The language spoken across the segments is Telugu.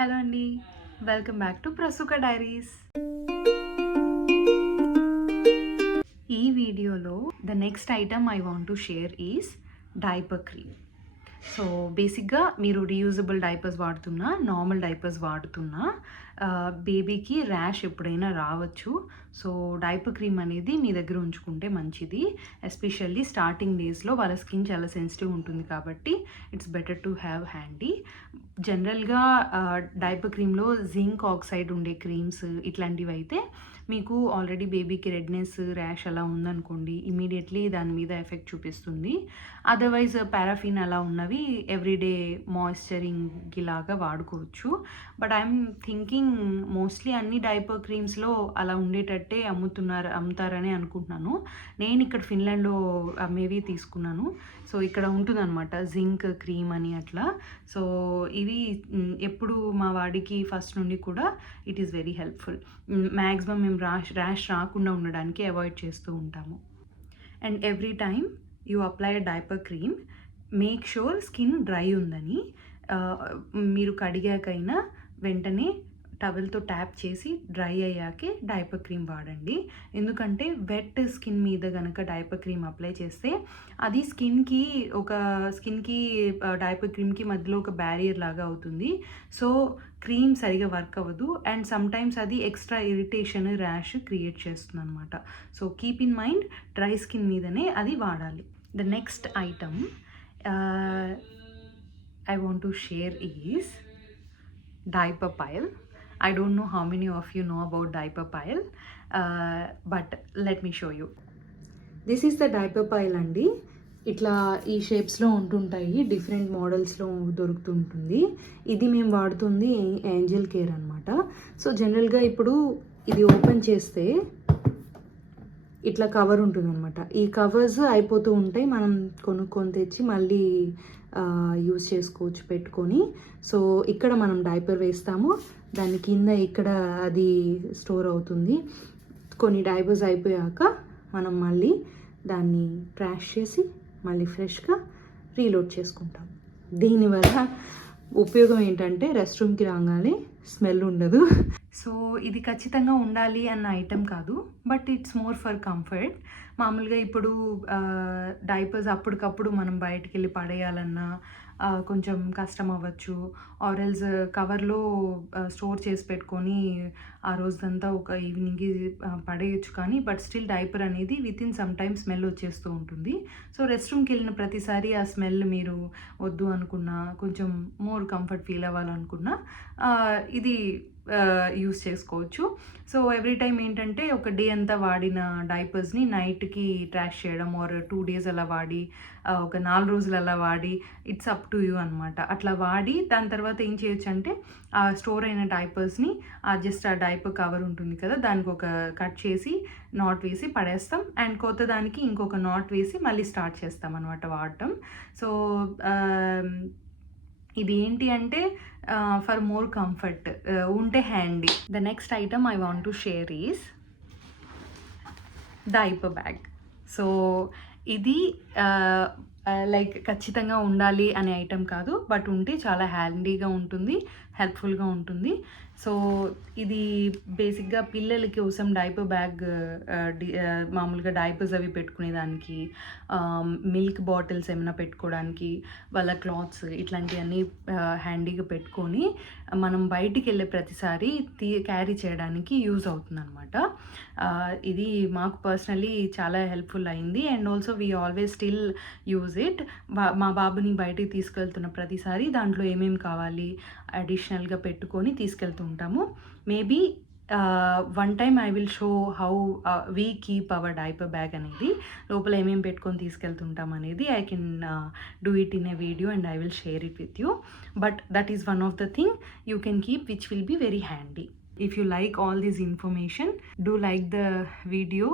హలో అండి, వెల్కమ్ బ్యాక్ టు ప్రసుక డైరీస్. ఈ వీడియోలో the next item I want to share is diaper cream. So బేసిక్గా మీరు రీయూజబుల్ డైపర్స్ వాడుతున్నా, నార్మల్ డైపర్స్ వాడుతున్నా బేబీకి ర్యాష్ ఎప్పుడైనా రావచ్చు. సో డైపర్ క్రీమ్ అనేది మీ దగ్గర ఉంచుకుంటే మంచిది. ఎస్పెషల్లీ స్టార్టింగ్ డేస్లో వాళ్ళ స్కిన్ చాలా సెన్సిటివ్ ఉంటుంది కాబట్టి it's better to have handy. జనరల్గా డైపర్ క్రీమ్లో జింక్ ఆక్సైడ్ ఉండే క్రీమ్స్ ఇట్లాంటివి అయితే మీకు ఆల్రెడీ బేబీకి రెడ్నెస్, ర్యాష్ అలా ఉందనుకోండి, ఇమీడియట్లీ దాని మీద ఎఫెక్ట్ చూపిస్తుంది. అదర్వైజ్ పారాఫిన్ అలా ఉన్నవి ఎవ్రీడే మాయిశ్చరింగ్కి లాగా వాడుకోవచ్చు. బట్ ఐఎమ్ థింకింగ్ మోస్ట్లీ అన్ని డైపర్ క్రీమ్స్లో అలా ఉండేటట్టే అమ్ముతారని అనుకుంటున్నాను. నేను ఇక్కడ ఫిన్లాండ్లో అమ్మేవి తీసుకున్నాను. సో ఇక్కడ ఉంటుందన్నమాట జింక్ క్రీమ్ అని అట్లా. సో ఇవి ఎప్పుడు మా వాడికి ఫస్ట్ నుండి కూడా it is very helpful. Maximum మేము ర్యాష్ రాకుండా ఉండడానికి అవాయిడ్ చేస్తూ ఉంటాము. And every time you apply diaper cream, make sure skin dry ఉందని. మీరు కడిగాకైనా వెంటనే టవెల్తో ట్యాప్ చేసి డ్రై అయ్యాకే డైపర్ క్రీమ్ వాడండి. ఎందుకంటే వెట్ స్కిన్ మీద కనుక డైపర్ క్రీమ్ అప్లై చేస్తే అది స్కిన్కి డైపర్ క్రీమ్కి మధ్యలో ఒక బ్యారియర్ లాగా అవుతుంది. సో క్రీమ్ సరిగా వర్క్ అవ్వదు అండ్ సమ్టైమ్స్ అది ఎక్స్ట్రా ఇరిటేషన్, ర్యాష్ క్రియేట్ చేస్తుంది అనమాట. So keep in mind, dry skin మీదనే అది వాడాలి. The next item I want to share is diaper pile. I don't know how many of you know about diaper pile, but let me show you. This is the diaper pile అండి. ఇట్లా ఈ షేప్స్లో ఉంటుంటాయి, డిఫరెంట్ మోడల్స్లో దొరుకుతుంటుంది. ఇది మేము వాడుతుంది ఏంజల్ కేర్ అనమాట. సో జనరల్గా ఇప్పుడు ఇది ఓపెన్ చేస్తే ఇట్లా కవర్ ఉంటుంది అనమాట. ఈ కవర్స్ అయిపోతూ ఉంటాయి, మనం కొనుక్కొని తెచ్చి మళ్ళీ యూజ్ చేసుకోవచ్చు పెట్టుకొని. సో ఇక్కడ మనం డైపర్ వేస్తాము, దాని కింద ఇక్కడ అది స్టోర్ అవుతుంది. కొన్ని డైపర్స్ అయిపోయాక మనం మళ్ళీ దాన్ని ట్రాష్ చేసి మళ్ళీ ఫ్రెష్గా రీలోడ్ చేసుకుంటాం. దీనివల్ల ఉపయోగం ఏంటంటే రెస్ట్ రూమ్కి రాగానే స్మెల్ ఉండదు. సో ఇది ఖచ్చితంగా ఉండాలి అన్న ఐటెం కాదు, but it's more for comfort. మామూలుగా ఇప్పుడు డైపర్స్ అప్పటికప్పుడు మనం బయటికి వెళ్ళి పడేయాలన్నా కొంచెం కష్టం అవ్వచ్చు. ఆరెల్స్ కవర్లో స్టోర్ చేసి పెట్టుకొని ఆ రోజంతా ఒక ఈవినింగ్కి పడేయచ్చు. కానీ బట్ స్టిల్ డైపర్ అనేది with in some time smell వచ్చేస్తూ ఉంటుంది. సో రెస్ట్ రూమ్కి వెళ్ళిన ప్రతిసారి ఆ స్మెల్ మీరు వద్దు అనుకున్నా, కొంచెం మోర్ కంఫర్ట్ ఫీల్ అవ్వాలనుకున్నా ఇది యూస్ చేసుకోవచ్చు. సో ఎవ్రీ టైం ఏంటంటే ఒక డే అంతా వాడిన డైపర్స్ని నైట్కి ట్రాష్ చేయడం, ఆర్ 2 days అలా వాడి, ఒక 4 రోజులు అలా వాడి, ఇట్స్ అప్ టు యూ అనమాట. అట్లా వాడి దాని తర్వాత ఏం చేయొచ్చు అంటే ఆ స్టోర్ అయిన డైపర్స్ని జస్ట్ ఆ డైపర్ కవర్ ఉంటుంది కదా, దానికి ఒక కట్ చేసి నాట్ వేసి పడేస్తాం. అండ్ కొత్త దానికి ఇంకొక నాట్ వేసి మళ్ళీ స్టార్ట్ చేస్తాం అనమాట వాడటం. సో ఇది ఏంటి అంటే ఫర్ మోర్ కంఫర్ట్ ఉంటే handy. The next item I want to share is diaper bag. So ఇది లైక్ ఖచ్చితంగా ఉండాలి అనే ఐటెం కాదు, బట్ ఉంటే చాలా హ్యాండీగా ఉంటుంది, హెల్ప్ఫుల్గా ఉంటుంది. సో ఇది బేసిక్గా పిల్లల కోసం డైపర్ బ్యాగ్, మామూలుగా డైపర్స్ అవి పెట్టుకునేదానికి, మిల్క్ బాటిల్స్ ఏమైనా పెట్టుకోవడానికి, వాళ్ళ క్లాత్స్ ఇట్లాంటివన్నీ హ్యాండీగా పెట్టుకొని మనం బయటికి వెళ్ళే ప్రతిసారి క్యారీ చేయడానికి యూజ్ అవుతుంది అనమాట. ఇది మాకు పర్సనలీ చాలా హెల్ప్ఫుల్ అయింది. And also we always still use it. మా బాబుని బయటికి తీసుకెళ్తున్న ప్రతిసారి దాంట్లో ఏమేమి కావాలి అడిషనల్గా పెట్టుకొని తీసుకెళ్తూ ఉంటాము. Maybe one time I will show how we keep our diaper bag అనేది, లోపల ఏమేమి పెట్టుకొని తీసుకెళ్తుంటాం అనేది. I can do it in a video and I will share it with you. But that is one of the thing you can keep which will be very handy. If you like all this information, do like the video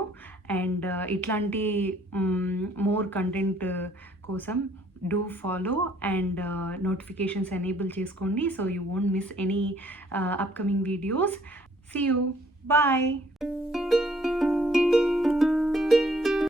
and itlanti more content kosam do follow and notifications enable cheskondi so you won't miss any upcoming videos. See you. Bye.